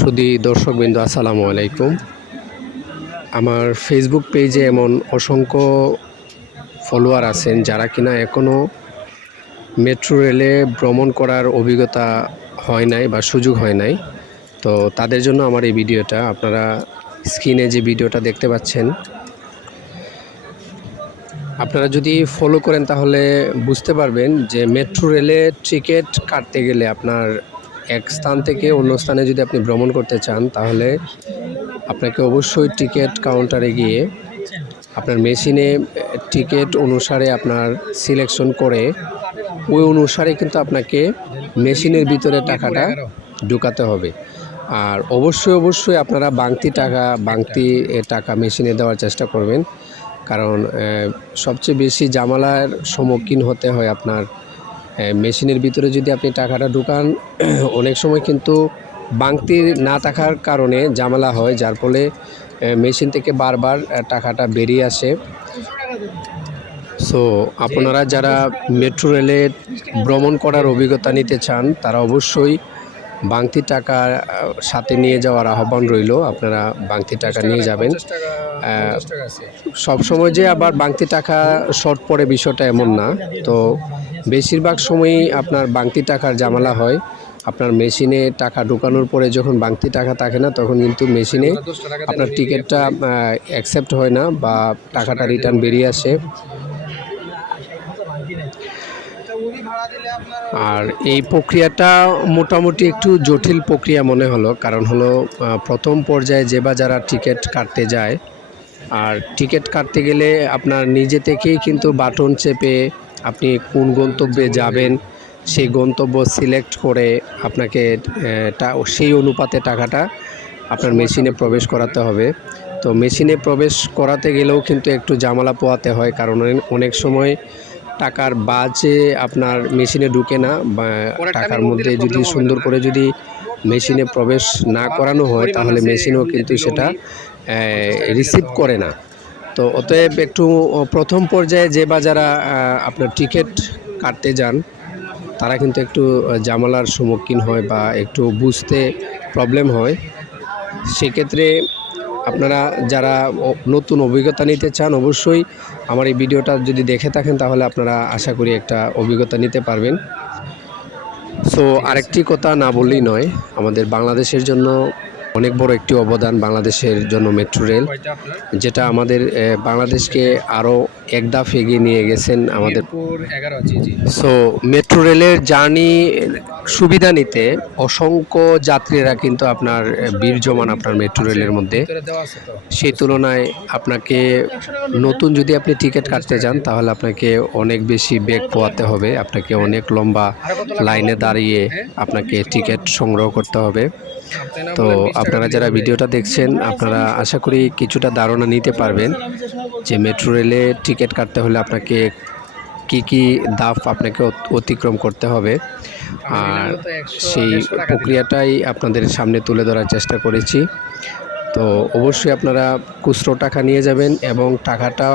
সুধী দর্শকবৃন্দ, আসসালামু আলাইকুম। আমার ফেসবুক পেজে এমন অসংখ্য ফলোয়ার আছেন যারা কিনা এখনও মেট্রো রেলে ভ্রমণ করার অভিজ্ঞতা হয় নাই বা সুযোগ হয় নাই। তো তাদের জন্য আমার এই ভিডিওটা। আপনারা স্ক্রিনে যে ভিডিওটা দেখতে পাচ্ছেন, আপনারা যদি ফলো করেন তাহলে বুঝতে পারবেন যে মেট্রো রেলে টিকিট কাটতে গেলে আপনার এক স্থান থেকে অন্য স্থানে যদি আপনি ভ্রমণ করতে চান, তাহলে আপনাকে অবশ্যই টিকিট কাউন্টারে গিয়ে আপনার মেশিনে টিকিট অনুসারে আপনার সিলেকশন করে ওই অনুসারে কিন্তু আপনাকে মেশিনের ভিতরে টাকাটা ঢুকাতে হবে। আর অবশ্যই আপনারা বাংতি টাকা মেশিনে দেওয়ার চেষ্টা করবেন, কারণ সবচেয়ে বেশি ঝামেলার সম্মুখীন হতে হয় আপনার মেশিনের ভিতরে যদি আপনি টাকাটা ঢুকান। অনেক সময় কিন্তু বাংতি না থাকার কারণে ঝামেলা হয়, যার ফলে মেশিন থেকে বারবার টাকাটা বেরিয়ে আসে। সো আপনারা যারা মেট্রো রেলে ভ্রমণ করার অভিজ্ঞতা নিতে চান, তারা অবশ্যই বাংতি টাকা সাথে নিয়ে যাওয়ার আহ্বান রইল। আপনারা বাংতি টাকা নিয়ে যাবেন। সবসময় যে আবার বাংতি টাকা শর্ট পড়ে বিষয়টা এমন না। তো বেশিরভাগ সময়ই আপনার বাংতি টাকার ঝামেলা হয়। আপনার মেশিনে টাকা ঢোকানোর পরে যখন বাংতি টাকা থাকে না, তখন কিন্তু মেশিনে আপনার টিকিটটা অ্যাকসেপ্ট হয় না বা টাকাটা রিটার্ন বেরিয়ে আসে। আর এই প্রক্রিয়াটা মোটামুটি একটু জটিল প্রক্রিয়া মনে হলো, কারণ হলো প্রথম পর্যায়ে যে বা যারা টিকিট কাটতে যায়, আর টিকিট কাটতে গেলে আপনার নিজে থেকেই কিন্তু বাটন চেপে আপনি কোন গন্তব্যে যাবেন সেই গন্তব্য সিলেক্ট করে আপনাকে সেই অনুপাতে টাকাটা আপনার মেশিনে প্রবেশ করাতে হবে। তো মেশিনে প্রবেশ করাতে গেলেও কিন্তু একটু ঝামেলা পোহাতে হয়, কারণ অনেক সময় টাকার বাজে আপনার মেশিনে ঢুকে না, বা টাকার মধ্যে যদি সুন্দর করে যদি মেশিনে প্রবেশ না করানো হয়, তাহলে মেশিনও কিন্তু সেটা রিসিভ করে না। তো অতএব একটু প্রথম পর্যায়ে যে বা যারা আপনার টিকিট কাটতে যান, তারা কিন্তু একটু ঝামেলার সম্মুখীন হয় বা একটু বুঝতে প্রবলেম হয়। সেক্ষেত্রে আপনারা যারা নতুন অভিজ্ঞতা নিতে চান, অবশ্যই আমার এই ভিডিওটা যদি দেখে থাকেন, তাহলে আপনারা আশা করি একটা অভিজ্ঞতা নিতে পারবেন। সো আরেকটি কথা না বললেই নয়, আমাদের বাংলাদেশের জন্য অনেক বড় একটি অবদান বাংলাদেশের জন্য মেট্রো রেল, যেটা আমাদের বাংলাদেশকে আরও এক ধাপ এগিয়ে নিয়ে গেছেন আমাদের। সো মেট্রো রেলের জার্নি সুবিধা নিতে অসংখ্য যাত্রীরা কিন্তু আপনার ভিড় জমান আপনার মেট্রো রেলের মধ্যে। সেই তুলনায় আপনাকে নতুন যদি আপনি টিকিট কাটতে যান, তাহলে আপনাকে অনেক বেশি বেগ পোহাতে হবে, আপনাকে অনেক লম্বা লাইনে দাঁড়িয়ে আপনাকে টিকিট সংগ্রহ করতে হবে। তো আপনারা যারা ভিডিওটা দেখছেন, আপনারা আশা করি কিছুটা ধারণা নিতে পারবেন যে মেট্রো রেলে টিকিট কাটতে হলে আপনাকে কি ধাপ আপনাকে অতিক্রম করতে হবে। আর সেই প্রক্রিয়াটাই আপনাদের সামনে তুলে ধরার চেষ্টা করেছি। তো অবশ্যই আপনারা খুচরো টাকা নিয়ে যাবেন এবং টাকাটা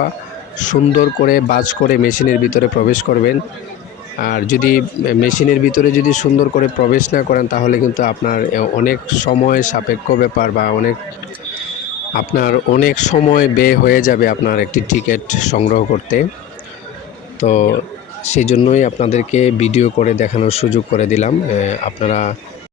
সুন্দর করে বাজ করে মেশিনের ভিতরে প্রবেশ করবেন। আর যদি মেশিনের ভিতরে যদি সুন্দর করে প্রবেশ না করেন, তাহলে কিন্তু আপনার অনেক সময় সাপেক্ষ ব্যাপার বা আপনার অনেক সময় ব্যয় হয়ে যাবে আপনার একটি টিকিট সংগ্রহ করতে। তো সেই জন্যই আপনাদেরকে ভিডিও করে দেখানোর সুযোগ করে দিলাম। আপনারা